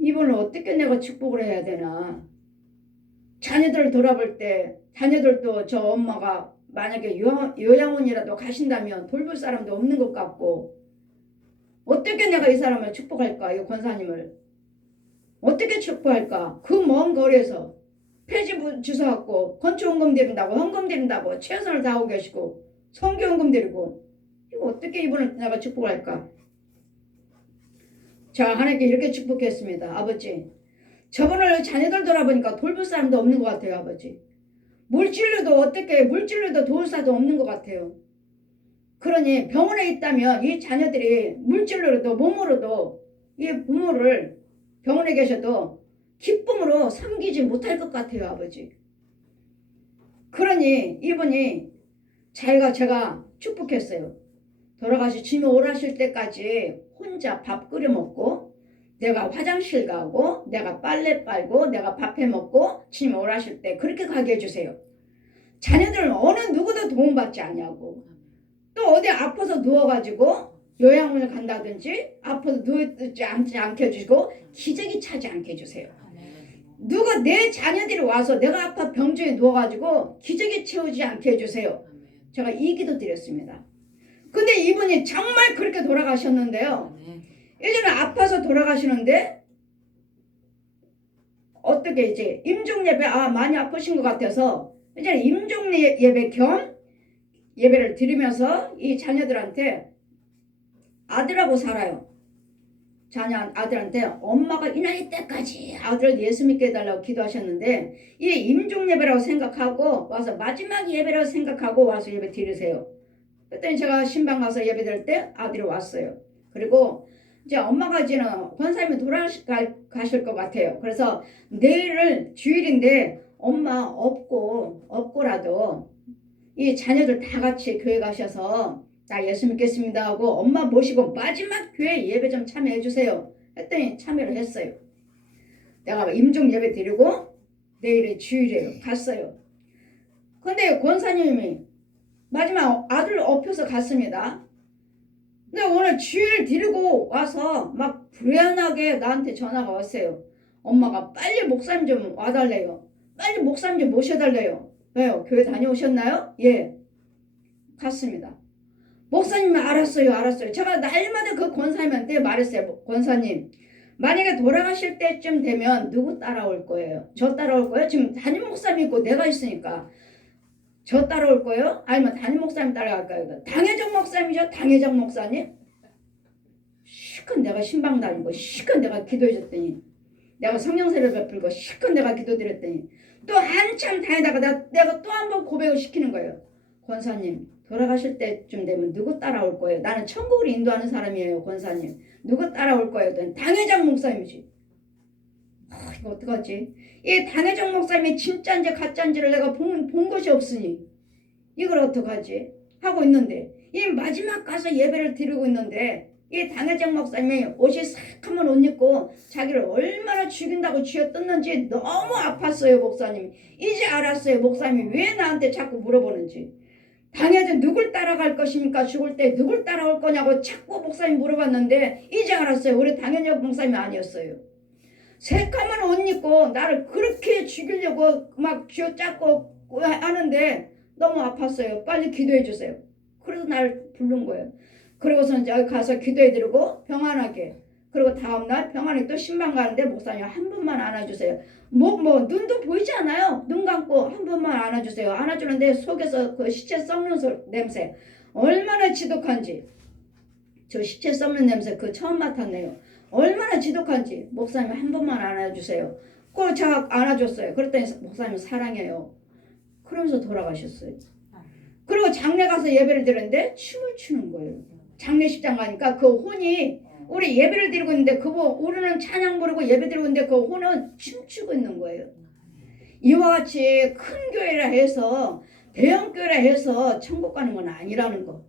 이분을 어떻게 내가 축복을 해야 되나. 자녀들을 돌아볼 때 자녀들도 저 엄마가 만약에 요양원이라도 가신다면 돌볼 사람도 없는 것 같고, 어떻게 내가 이 사람을 축복할까? 이 권사님을 어떻게 축복할까? 그 먼 거리에서 폐지 주워갖고 건축원금 드린다고 헌금 드린다고 최선을 다하고 계시고 성교원금 드리고, 이거 어떻게 이분을 내가 축복할까? 자, 하나님께 이렇게 축복했습니다. 아버지, 저분을 자녀들 돌아보니까 돌볼 사람도 없는 것 같아요. 아버지, 물질로도 도울 사도 없는 것 같아요. 그러니 병원에 있다면 이 자녀들이 물질로도 몸으로도 이 부모를 병원에 계셔도 기쁨으로 섬기지 못할 것 같아요. 아버지, 그러니 이분이 제가 축복했어요. 돌아가시 짐이 오라실 때까지 혼자 밥 끓여 먹고, 내가 화장실 가고, 내가 빨래 빨고, 내가 밥 해 먹고, 짐이 오라실 때 그렇게 가게 해주세요. 자녀들은 어느 누구도 도움받지 않냐고. 또 어디 아파서 누워가지고 요양원을 간다든지 아파서 누워있지 않게 해주시고 기저귀 차지 않게 해주세요. 누가 내 자녀들이 와서 내가 아파 병중에 누워가지고 기저귀 채우지 않게 해주세요. 제가 이 기도 드렸습니다. 근데 이분이 정말 그렇게 돌아가셨는데요. 예전에 아파서 돌아가시는데 어떻게 이제 임종예배 많이 아프신 것 같아서 이제 임종예배 겸 예배를 드리면서 이 자녀들한테 아들하고 살아요. 아들한테 엄마가 이 나이 때까지 아들을 예수 믿게 해달라고 기도하셨는데 이 임종예배라고 생각하고 와서 마지막 예배라고 생각하고 와서 예배 드리세요. 그랬더니 제가 신방 가서 예배 드릴 때 아들이 왔어요. 그리고 이제 엄마가 이제는 권사님이 돌아가실 것 같아요. 그래서 내일을 주일인데 엄마 없고라도 이 자녀들 다 같이 교회 가셔서 나 예수 믿겠습니다 하고 엄마 모시고 마지막 교회 예배 좀 참여해 주세요 했더니 참여를 했어요. 내가 임종 예배 드리고 내일이 주일이에요. 갔어요. 근데 권사님이 마지막 아들 업혀서 갔습니다. 근데 오늘 주일 드리고 와서 막 불안하게 나한테 전화가 왔어요. 엄마가 빨리 목사님 좀 와달래요. 빨리 목사님 좀 모셔달래요. 왜요? 교회 다녀오셨나요? 예. 갔습니다. 목사님은 알았어요. 제가 날마다 그 권사님한테 말했어요. 권사님, 만약에 돌아가실 때쯤 되면 누구 따라올 거예요? 저 따라올 거예요? 지금 담임 목사님 있고 내가 있으니까 저 따라올 거예요? 아니면 담임 목사님 따라갈까요? 당회장 목사님이죠? 당회장 목사님? 실컷 내가 신방 다니고 실컷 내가 기도해 줬더니, 내가 성령세를 베풀고 실컷 내가 기도드렸더니 또 한참 다니다가 내가 또 한 번 고백을 시키는 거예요. 권사님, 돌아가실 때쯤 되면 누구 따라올 거예요? 나는 천국을 인도하는 사람이에요. 권사님, 누구 따라올 거예요? 당회장 목사님이지. 이거 어떡하지? 이 당회장 목사님이 진짜인지 가짜인지를 내가 본 것이 없으니 이걸 어떡하지? 하고 있는데 이 마지막 가서 예배를 드리고 있는데 이 당회장 목사님이 옷이 새카만 옷 입고 자기를 얼마나 죽인다고 쥐어뜯는지 너무 아팠어요. 목사님이 이제 알았어요. 목사님이 왜 나한테 자꾸 물어보는지. 당회장 누굴 따라갈 것입니까? 죽을 때 누굴 따라올 거냐고 자꾸 목사님 물어봤는데 이제 알았어요. 우리 당회장 목사님이 아니었어요. 새까만 옷 입고 나를 그렇게 죽이려고 막 쥐어짰고 하는데 너무 아팠어요. 빨리 기도해 주세요. 그래서 나를 부른 거예요. 그리고서 이제 가서 기도해드리고 평안하게, 그리고 다음날 평안하게 또 신방 가는데 목사님 한 번만 안아주세요. 눈도 보이지 않아요. 눈 감고 한 번만 안아주세요. 안아주는데 속에서 그 시체 썩는 냄새 얼마나 지독한지, 저 시체 썩는 냄새 그 처음 맡았네요. 얼마나 지독한지 목사님 한 번만 안아주세요. 그걸 제가 안아줬어요. 그랬더니 목사님 사랑해요. 그러면서 돌아가셨어요. 그리고 장례 가서 예배를 드렸는데 춤을 추는 거예요. 장례식장 가니까 그 혼이, 우리 예배를 드리고 있는데 우리는 찬양 부르고 예배 드리고 있는데 그 혼은 춤추고 있는 거예요. 이와 같이 큰 교회라 해서, 대형 교회라 해서 천국 가는 건 아니라는 거.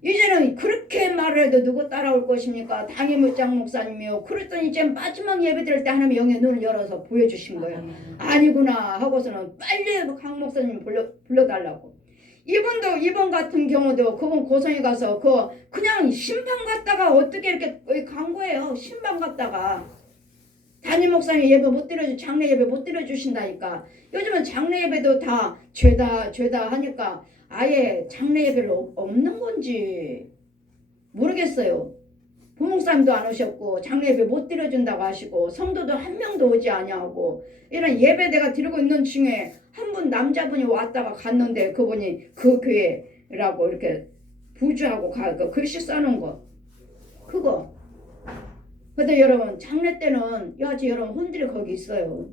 이제는 그렇게 말을 해도 누구 따라올 것입니까? 당회장 목사님이요. 그랬더니 이제 마지막 예배 드릴 때 하나님이 영의 눈을 열어서 보여주신 거예요. 아니구나 하고서는 빨리 강 목사님 불러달라고. 이번 같은 경우도 그분 고성에 가서 그냥 신방 갔다가 어떻게 이렇게 간 거예요. 신방 갔다가 부목사님 예배 못 드려주 장례 예배 못 드려주신다니까. 요즘은 장례 예배도 다 죄다 하니까 아예 장례 예배를 없는 건지 모르겠어요. 부목사님도 안 오셨고 장례 예배 못 드려준다고 하시고 성도도 한 명도 오지 아니하고 이런 예배 내가 드리고 있는 중에 한 분 남자분이 왔다가 갔는데 그분이 그 교회라고 이렇게 부주하고 그 글씨 써놓은 거 그거. 근데 여러분 장례 때는 여하튼 여러분 혼들이 거기 있어요.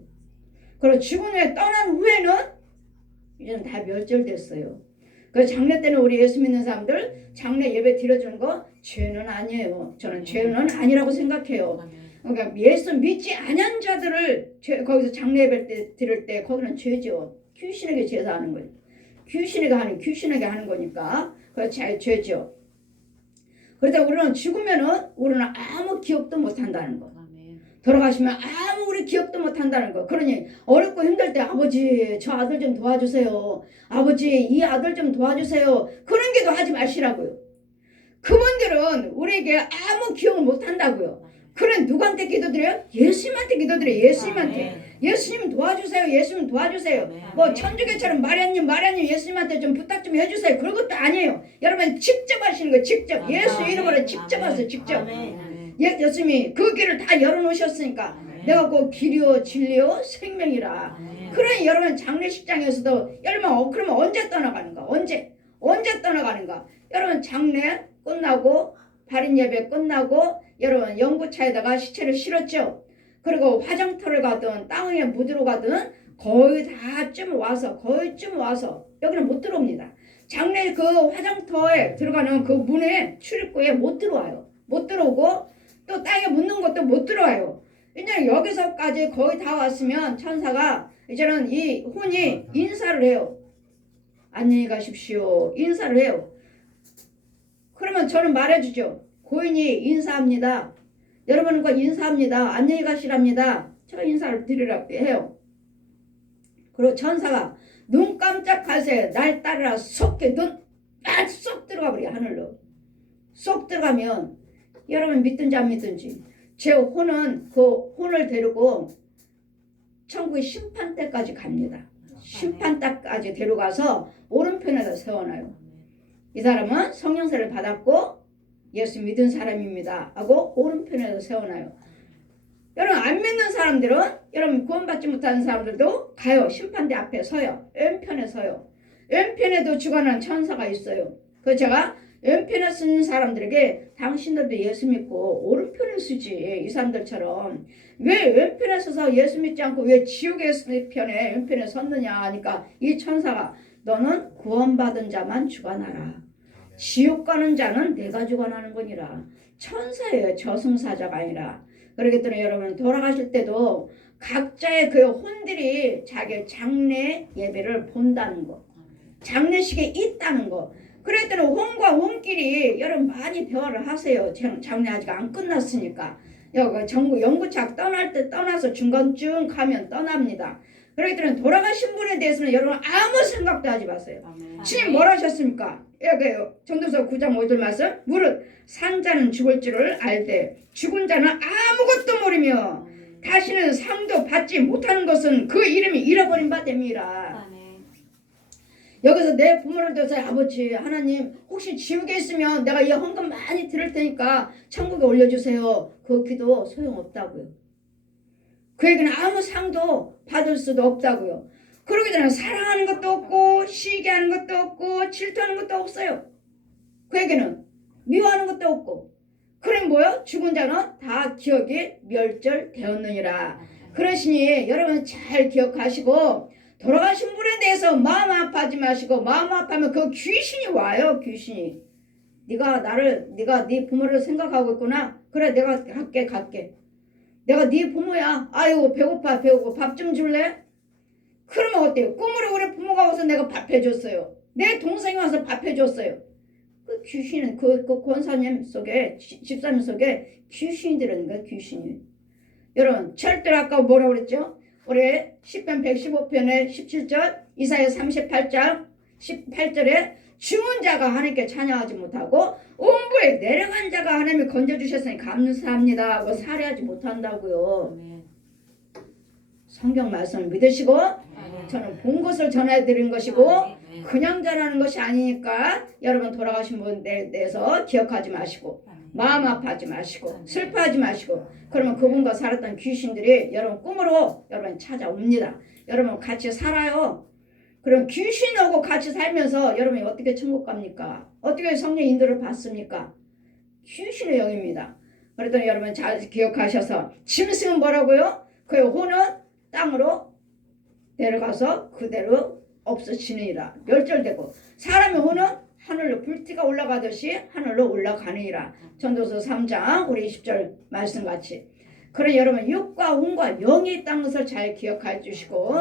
그리고 죽은 후에 떠난 후에는 이제는 다 멸절됐어요. 그 장례 때는 우리 예수 믿는 사람들 장례 예배 드려주는 거 죄는 아니에요. 저는 죄는 아니라고 생각해요. 그러니까 예수 믿지 않은 자들을 거기서 장례 예배 때 드릴 때 거기는 죄죠. 귀신에게 제사하는 거예요. 귀신에게 하는 거니까 그 죄죠. 그러다 우리는 죽으면은 우리는 아무 기억도 못 한다는 거. 돌아가시면 아무 우리 기억도 못 한다는 거. 그러니 어렵고 힘들 때 아버지 저 아들 좀 도와주세요. 아버지 이 아들 좀 도와주세요. 그런 기도 하지 마시라고요. 그분들은 우리에게 아무 기억을 못 한다고요. 그런 누구한테 기도드려요? 예수님한테 기도드려요. 예수님한테. 예수님 도와주세요. 예수님 도와주세요. 뭐 천주교처럼 마리아님 예수님한테 좀 부탁 좀 해주세요. 그런 것도 아니에요. 여러분 직접 하시는 거예요. 직접. 예수 이름으로 직접 하세요. 직접. 예수님이 그 길을 다 열어놓으셨으니까 내가 그 길이요 진리요 생명이라. 그러니 여러분 장례식장에서도 여러분 그러면 언제 떠나가는가? 언제 떠나가는가? 여러분 장례 끝나고 발인 예배 끝나고 여러분 연구차에다가 시체를 실었죠. 그리고 화장터를 가든 땅 위에 묻으러 가든 거의 다쯤 와서 여기는 못 들어옵니다. 장례 그 화장터에 들어가는 그 문에 출입구에 못 들어와요. 못 들어오고 또 땅에 묻는 것도 못 들어와요. 이제 여기서까지 거의 다 왔으면 천사가 이제는 이 혼이 인사를 해요. 안녕히 가십시오. 인사를 해요. 그러면 저는 말해주죠. 고인이 인사합니다. 여러분은 꼭 인사합니다. 안녕히 가시랍니다. 제가 인사를 드리라고 해요. 그리고 천사가 눈 깜짝하세요. 날 따르라 속게 눈 쏙 들어가 버려. 하늘로 쏙 들어가면 여러분 믿든지 안 믿든지 제 혼은 그 혼을 데리고 천국의 심판대까지 갑니다. 심판대까지 데려가서 오른편에다 세워놔요. 이 사람은 성령세를 받았고 예수 믿은 사람입니다 하고 오른편에다 세워놔요. 여러분 안 믿는 사람들은 여러분 구원받지 못하는 사람들도 가요. 심판대 앞에 서요. 왼편에 서요. 왼편에도 주관하는 천사가 있어요. 그 제가 왼편에 쓰는 사람들에게 당신들도 예수 믿고 오른편에 쓰지. 이 사람들처럼 왜 왼편에 서서 예수 믿지 않고 왜 지옥의 편에 왼편에 섰느냐 하니까 이 천사가 너는 구원받은 자만 주관하라. 지옥 가는 자는 내가 주관하는 거니라. 천사예요. 저승사자가 아니라. 그렇기 때문에 여러분 돌아가실 때도 각자의 그 혼들이 자기 장례 예배를 본다는 거. 장례식에 있다는 거. 그랬더니 혼과 혼끼리 여러분 많이 대화를 하세요. 장례 아직 안 끝났으니까. 여기 전국 연구차 떠날 때 떠나서 중간쯤 가면 떠납니다. 그렇기 때문에 돌아가신 분에 대해서는 여러분 아무 생각도 하지 마세요. 주님 뭐라 하셨습니까? 여기 전도서 9장 5절 말씀. 무릇 산 자는 죽을 줄을 알되 죽은 자는 아무것도 모르며 다시는 상도 받지 못하는 것은 그 이름이 잃어버린 바 됨이라. 여기서 내 부모를 대해서 아버지 하나님 혹시 지옥에 있으면 내가 이 헌금 많이 드릴 테니까 천국에 올려주세요. 그 기도 소용없다고요. 그에게는 아무 상도 받을 수도 없다고요. 그러기 전에 사랑하는 것도 없고 시기하는 것도 없고 질투하는 것도 없어요. 그에게는 미워하는 것도 없고. 그럼 뭐요? 죽은 자는 다 기억이 멸절되었느니라. 그러시니 여러분 잘 기억하시고 돌아가신 분에 대해서 마음 아파하지 마시고 마음 아파하면 그 귀신이 와요. 귀신이. 네가 네 부모를 생각하고 있구나. 그래 내가 갈게. 내가 네 부모야. 아이고 배고파 밥 좀 줄래? 그러면 어때요? 꿈으로 우리 부모가 와서 내가 밥 해줬어요. 내 동생이 와서 밥 해줬어요. 그 귀신은 그 권사님 속에 집사님 속에 귀신이 들어있는 거야. 귀신이. 여러분 절대로 아까 뭐라고 그랬죠? 우리 10편 115편의 17절 이사야 38장 18절에 죽은 자가 하나님께 찬양하지 못하고 음부에 내려간 자가 하나님이 건져주셨으니 감사합니다 하고 살해하지 못한다고요. 성경 말씀을 믿으시고 저는 본 것을 전해드린 것이고 그냥 전하는 것이 아니니까 여러분 돌아가신 분에 대해서 기억하지 마시고 마음 아파하지 마시고 슬퍼하지 마시고 그러면 그분과 살았던 귀신들이 여러분 꿈으로 여러분 찾아옵니다. 여러분 같이 살아요. 그럼 귀신하고 같이 살면서 여러분이 어떻게 천국 갑니까? 어떻게 성령 인도를 받습니까? 귀신의 영입니다. 그랬더니 여러분 잘 기억하셔서 짐승은 뭐라고요? 그의 혼은 땅으로 내려가서 그대로 없어지느니라. 멸절되고 사람의 혼은 하늘로 불티가 올라가듯이 하늘로 올라가느니라. 전도서 3장 우리 20절 말씀같이. 그러니 여러분 육과 혼과 영이 있다는 것을 잘 기억해 주시고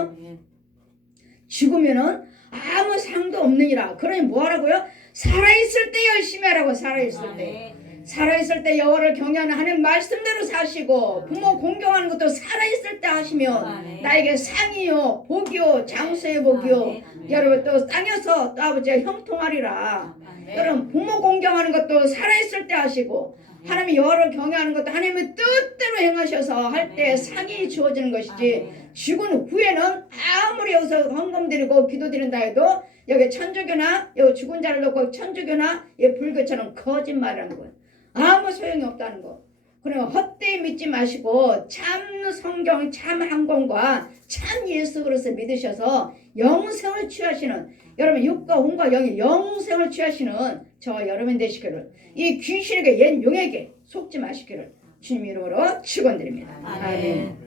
죽으면은 아무 상도 없느니라. 그러니 뭐하라고요? 살아있을 때 열심히 하라고. 살아있을 때. 살아있을 때 여호와를 경외하는 하나님 말씀대로 사시고 부모 공경하는 것도 살아있을 때 하시면 나에게 상이요 복이요 장수의 복이요 여러분 또 땅에서 또 아버지가 형통하리라. 여러분 부모 공경하는 것도 살아있을 때 하시고 하나님의 여호와를 경외하는 것도 하나님의 뜻대로 행하셔서 할 때 상이 주어지는 것이지 죽은 후에는 아무리 여기서 헌금 드리고 기도 드린다 해도 여기 천주교나 여기 죽은 자를 놓고 천주교나 불교처럼 거짓말하는 거예요. 아무 소용이 없다는 거. 그러면 헛되이 믿지 마시고 참 성경, 참 항공과 참 예수 그리스도 믿으셔서 영생을 취하시는 여러분 육과 혼과 영의 영생을 취하시는 저와 여러분 되시기를 이 귀신에게 옛 용에게 속지 마시기를 주님 이름으로 축원드립니다. 아멘.